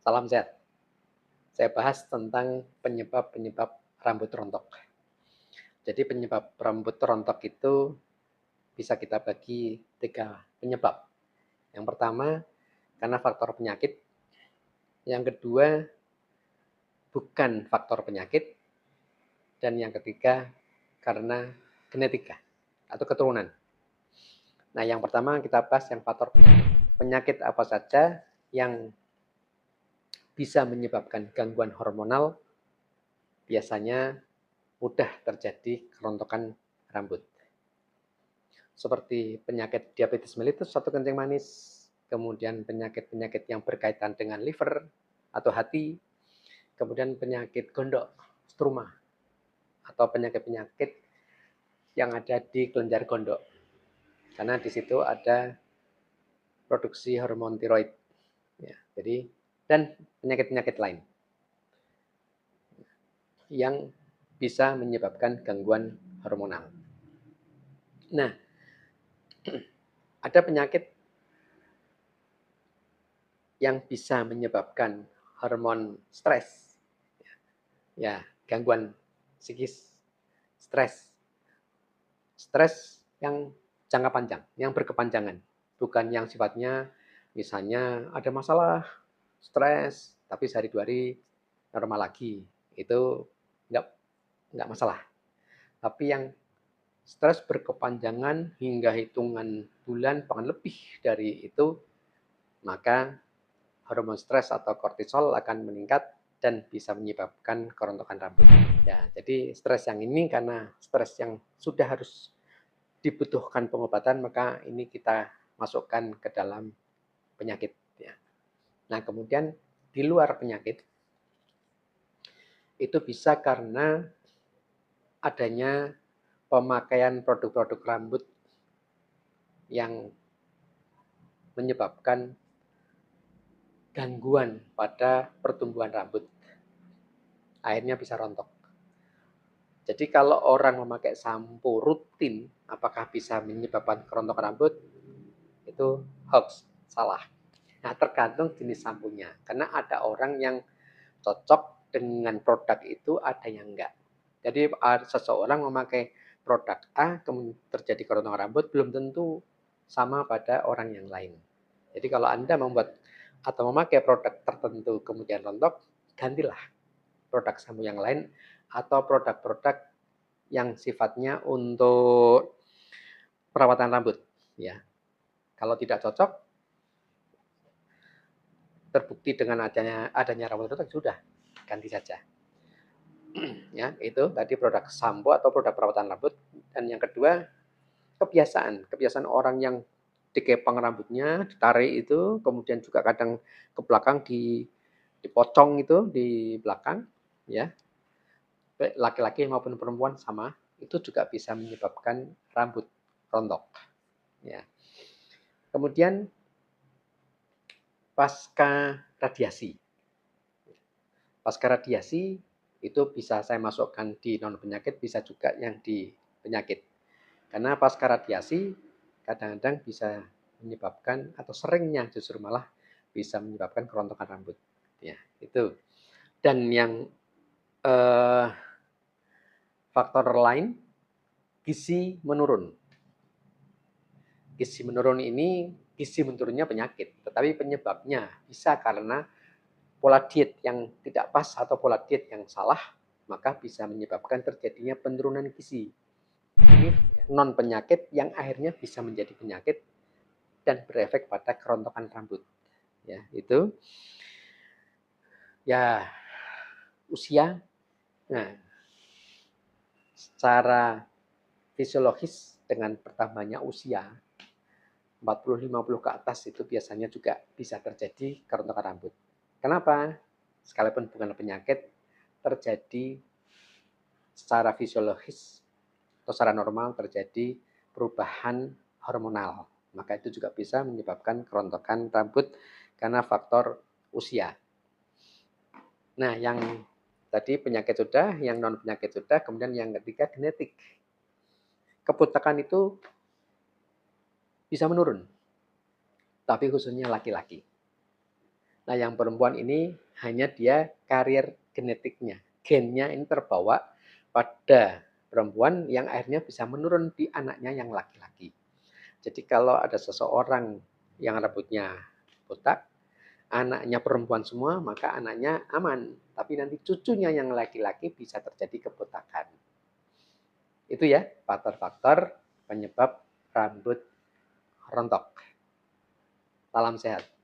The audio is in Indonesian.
Salam sehat. Saya bahas tentang penyebab-penyebab rambut rontok. Jadi penyebab rambut rontok itu bisa kita bagi 3 penyebab. Yang pertama, karena faktor penyakit. Yang kedua, bukan faktor penyakit. Dan yang ketiga, karena genetika atau keturunan. Nah, yang pertama kita bahas yang faktor penyakit. Penyakit apa saja yang bisa menyebabkan gangguan hormonal biasanya mudah terjadi kerontokan rambut. Seperti penyakit diabetes mellitus atau kencing manis, kemudian penyakit-penyakit yang berkaitan dengan liver atau hati, kemudian penyakit gondok, struma, atau penyakit-penyakit yang ada di kelenjar gondok. Karena di situ ada produksi hormon tiroid. Ya, jadi dan penyakit-penyakit lain yang bisa menyebabkan gangguan hormonal. Nah, ada penyakit yang bisa menyebabkan hormon stres, ya gangguan psikis, stres yang jangka panjang, yang berkepanjangan, bukan yang sifatnya misalnya ada masalah, stres, tapi sehari 2 hari normal lagi, itu nggak nggak masalah. Tapi yang stres berkepanjangan hingga hitungan bulan bahkan lebih dari itu, maka hormon stres atau kortisol akan meningkat dan bisa menyebabkan kerontokan rambut. Ya, jadi stres yang ini karena stres yang sudah harus dibutuhkan pengobatan, maka ini kita masukkan ke dalam penyakit. Ya. Nah, kemudian di luar penyakit itu bisa karena adanya pemakaian produk-produk rambut yang menyebabkan gangguan pada pertumbuhan rambut. Akhirnya bisa rontok. Jadi kalau orang memakai sampo rutin, apakah bisa menyebabkan kerontokan rambut? Itu hoax, salah. Nah, tergantung jenis sampunya. Karena ada orang yang cocok dengan produk itu, ada yang enggak. Jadi seseorang memakai produk A, kemudian terjadi kerontokan rambut, belum tentu sama pada orang yang lain. Jadi kalau Anda membuat atau memakai produk tertentu kemudian rontok, gantilah produk sampo yang lain atau produk-produk yang sifatnya untuk perawatan rambut. Ya, kalau tidak cocok, terbukti dengan adanya rambut rontok, sudah ganti saja. Ya, itu tadi produk sampo atau produk perawatan rambut. Dan yang kedua, kebiasaan orang yang dikepang rambutnya, ditarik itu, kemudian juga kadang ke belakang dipocong itu di belakang, ya. Laki-laki maupun perempuan sama, itu juga bisa menyebabkan rambut rontok, ya. Kemudian pasca radiasi. Pasca radiasi itu bisa saya masukkan di non penyakit, bisa juga yang di penyakit. Karena pasca radiasi kadang-kadang bisa menyebabkan atau seringnya justru malah bisa menyebabkan kerontokan rambut. Ya, itu. Dan yang faktor lain, gizi menurun. Gizi menurun ini, gizi menurunnya penyakit, tetapi penyebabnya bisa karena pola diet yang tidak pas atau pola diet yang salah, maka bisa menyebabkan terjadinya penurunan gizi. Ini non penyakit yang akhirnya bisa menjadi penyakit dan berefek pada kerontokan rambut. Ya, itu. Ya, usia. Nah, secara fisiologis dengan bertambahnya usia 40-50 ke atas itu biasanya juga bisa terjadi kerontokan rambut. Kenapa? Sekalipun bukan penyakit, terjadi secara fisiologis atau secara normal terjadi perubahan hormonal. Maka itu juga bisa menyebabkan kerontokan rambut karena faktor usia. Nah, yang tadi penyakit sudah, yang non penyakit sudah, kemudian yang ketiga genetik. Kebotakan itu bisa menurun, tapi khususnya laki-laki. Nah, yang perempuan ini hanya dia karier genetiknya. Gennya ini terbawa pada perempuan yang akhirnya bisa menurun di anaknya yang laki-laki. Jadi kalau ada seseorang yang rambutnya botak, anaknya perempuan semua, maka anaknya aman. Tapi nanti cucunya yang laki-laki bisa terjadi kebotakan. Itu ya faktor-faktor penyebab rambut rontok. Salam sehat.